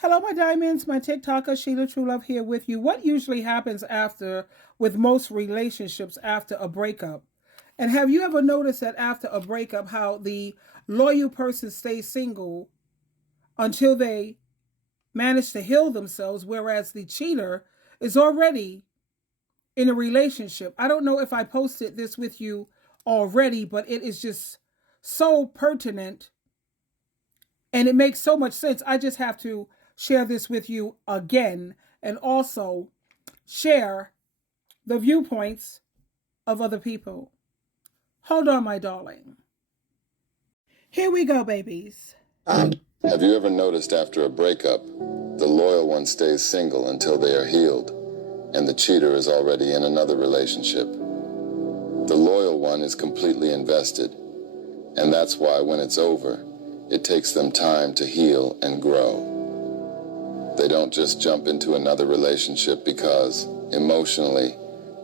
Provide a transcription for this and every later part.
Hello, my diamonds, my TikToker, SheilaTruelove here with you. What usually happens with most relationships after a breakup? And have you ever noticed that after a breakup, how the loyal person stays single until they manage to heal themselves, whereas the cheater is already in a relationship? I don't know if I posted this with you already, but it is just so pertinent and it makes so much sense. I just have to share this with you again and also share the viewpoints of other people. Hold on, my darling. Here we go, babies. Have you ever noticed after a breakup, the loyal one stays single until they are healed, and the cheater is already in another relationship? The loyal one is completely invested, and that's why when it's over, it takes them time to heal and grow. They don't just jump into another relationship because, emotionally,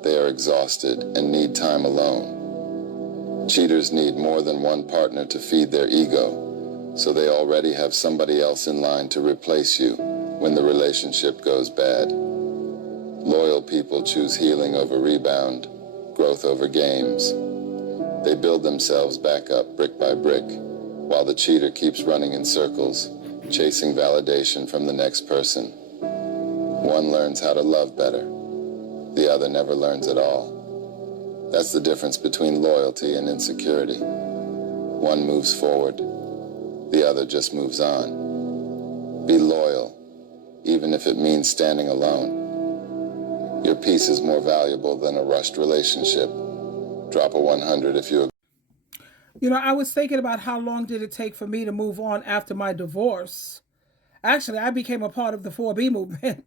they are exhausted and need time alone. Cheaters need more than one partner to feed their ego, so they already have somebody else in line to replace you when the relationship goes bad. Loyal people choose healing over rebound, growth over games. They build themselves back up brick by brick, while the cheater keeps running in circles, chasing validation from the next person. One learns how to love better. The other never learns at all. That's the difference between loyalty and insecurity. One moves forward. The other just moves on. Be loyal, even if it means standing alone. Your peace is more valuable than a rushed relationship. Drop a 100 if you agree. You know, I was thinking about how long did it take for me to move on after my divorce. Actually, I became a part of the 4B movement.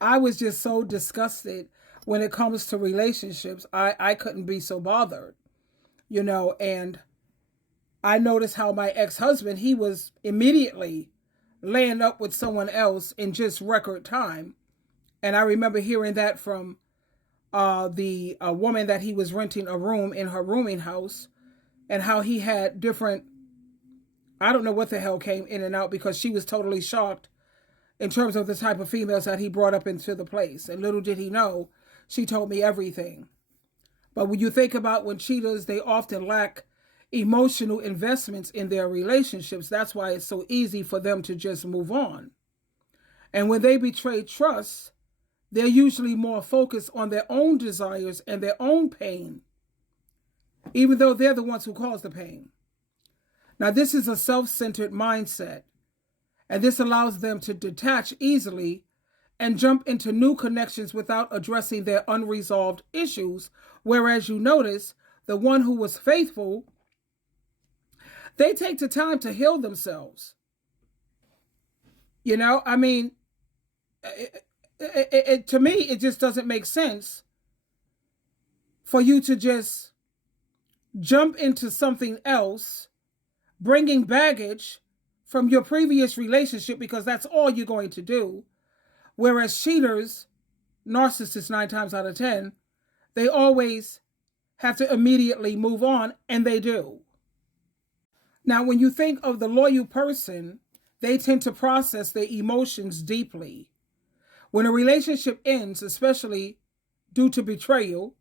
I was just so disgusted when it comes to relationships. I couldn't be so bothered, and I noticed how my ex-husband, he was immediately laying up with someone else in just record time. And I remember hearing that from the woman that he was renting a room in her rooming house, and how he had different, I don't know what the hell came in and out, because she was totally shocked in terms of the type of females that he brought up into the place. And little did he know, she told me everything. But when you think about when cheaters, they often lack emotional investments in their relationships. That's why it's so easy for them to just move on. And when they betray trust, they're usually more focused on their own desires and their own pain, even though they're the ones who cause the pain. Now, this is a self-centered mindset, and this allows them to detach easily and jump into new connections without addressing their unresolved issues. Whereas you notice the one who was faithful, they take the time to heal themselves. To me, it just doesn't make sense for you to just jump into something else, bringing baggage from your previous relationship, because that's all you're going to do. Whereas cheaters, narcissists 9 times out of 10, they always have to immediately move on, and they do. Now, when you think of the loyal person, they tend to process their emotions deeply. When a relationship ends, especially due to betrayal,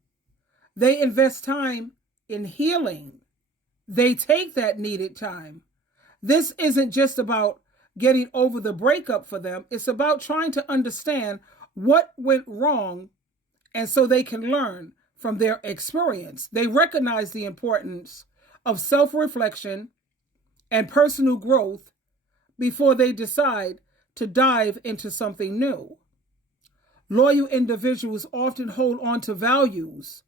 they invest time in healing. They take that needed time. This isn't just about getting over the breakup for them. It's about trying to understand what went wrong, and so they can learn from their experience. They recognize the importance of self-reflection and personal growth before they decide to dive into something new. Loyal individuals often hold on to values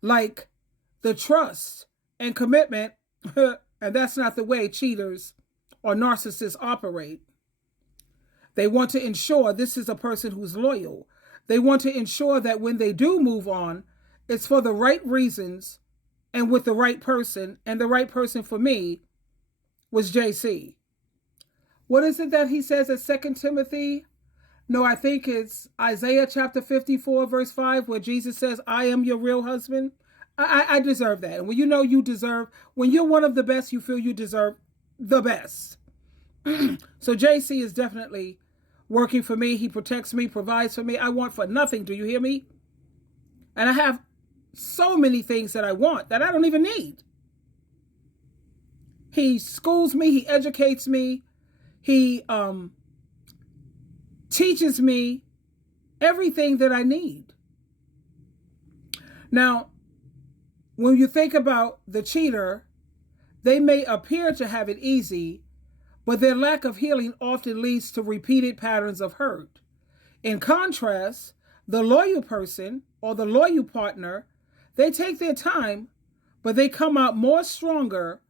like the trust and commitment, and that's not the way cheaters or narcissists operate. They want to ensure this is a person who's loyal. They want to ensure that when they do move on, it's for the right reasons and with the right person. And the right person for me was JC. What is it that he says at 2 Timothy? No, I think it's Isaiah chapter 54, verse 5, where Jesus says, I am your real husband. I deserve that. And when you know you deserve, when you're one of the best, you feel you deserve the best. So JC is definitely working for me. He protects me, provides for me. I want for nothing. Do you hear me? And I have so many things that I want that I don't even need. He schools me. He educates me. He teaches me everything that I need. Now, when you think about the cheater, they may appear to have it easy, but their lack of healing often leads to repeated patterns of hurt. In contrast, the loyal person or the loyal partner, they take their time, but they come out more stronger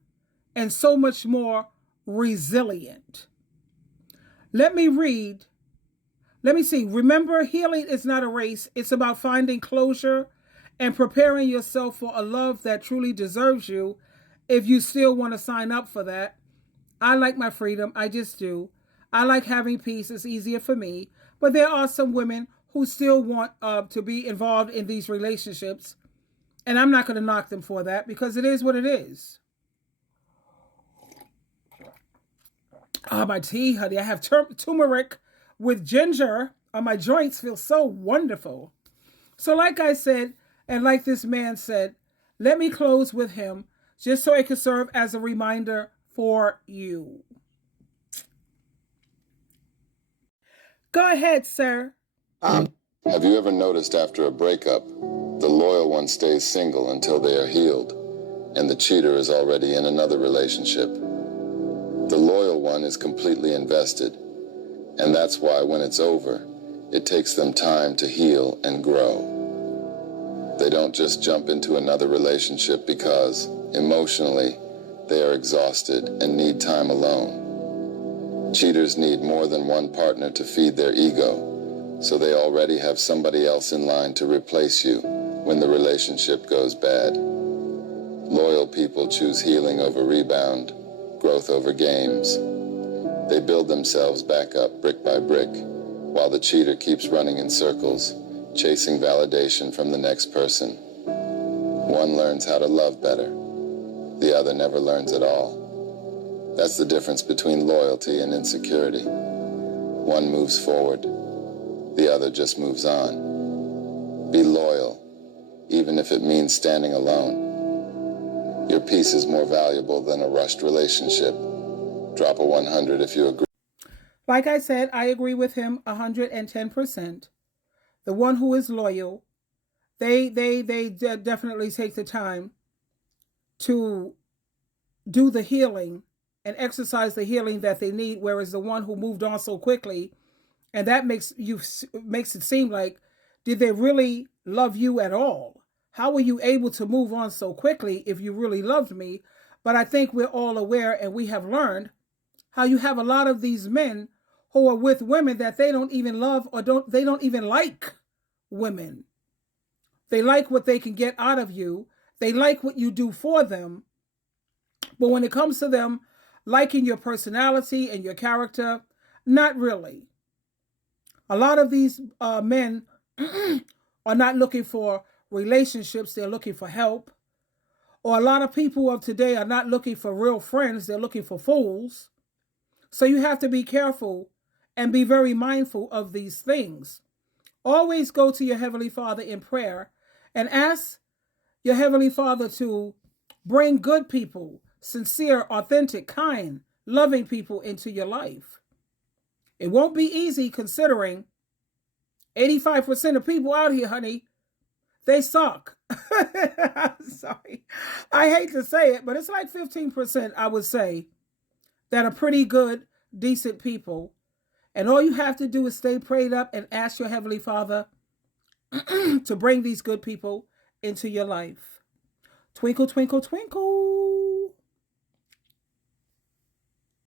and so much more resilient. Let me see. Remember, healing is not a race. It's about finding closure and preparing yourself for a love that truly deserves you. If you still want to sign up for that, I like my freedom. I just do. I like having peace. It's easier for me. But there are some women who still want to be involved in these relationships. And I'm not going to knock them for that because it is what it is. My tea, honey. I have turmeric with ginger on my joints. Feels so wonderful. So like I said, and like this man said, let me close with him just so it can serve as a reminder for you. Go ahead, sir. Have you ever noticed after a breakup, the loyal one stays single until they are healed, and the cheater is already in another relationship? The loyal one is completely invested, and that's why when it's over, it takes them time to heal and grow. They don't just jump into another relationship because, emotionally, they are exhausted and need time alone. Cheaters need more than one partner to feed their ego, so they already have somebody else in line to replace you when the relationship goes bad. Loyal people choose healing over rebound, growth over games. They build themselves back up brick by brick, while the cheater keeps running in circles, chasing validation from the next person. One learns how to love better. The other never learns at all. That's the difference between loyalty and insecurity. One moves forward. The other just moves on. Be loyal, even if it means standing alone. Your peace is more valuable than a rushed relationship. Drop a 100 if you agree. Like I said, I agree with him 110%. The one who is loyal, they definitely take the time to do the healing and exercise the healing that they need, whereas the one who moved on so quickly, and that makes it seem like, did they really love you at all? How were you able to move on so quickly if you really loved me? But I think we're all aware and we have learned how you have a lot of these men who are with women that they don't even love or they don't even like women. They like what they can get out of you. They like what you do for them. But when it comes to them liking your personality and your character, not really. A lot of these men are not looking for relationships. They're looking for help. Or a lot of people of today are not looking for real friends. They're looking for fools. So you have to be careful and be very mindful of these things. Always go to your Heavenly Father in prayer and ask your Heavenly Father to bring good people, sincere, authentic, kind, loving people into your life. It won't be easy considering 85% of people out here, honey, they suck. I'm sorry. I hate to say it, but it's like 15%, I would say, that are pretty good, decent people. And all you have to do is stay prayed up and ask your Heavenly Father to bring these good people into your life. Twinkle, twinkle, twinkle.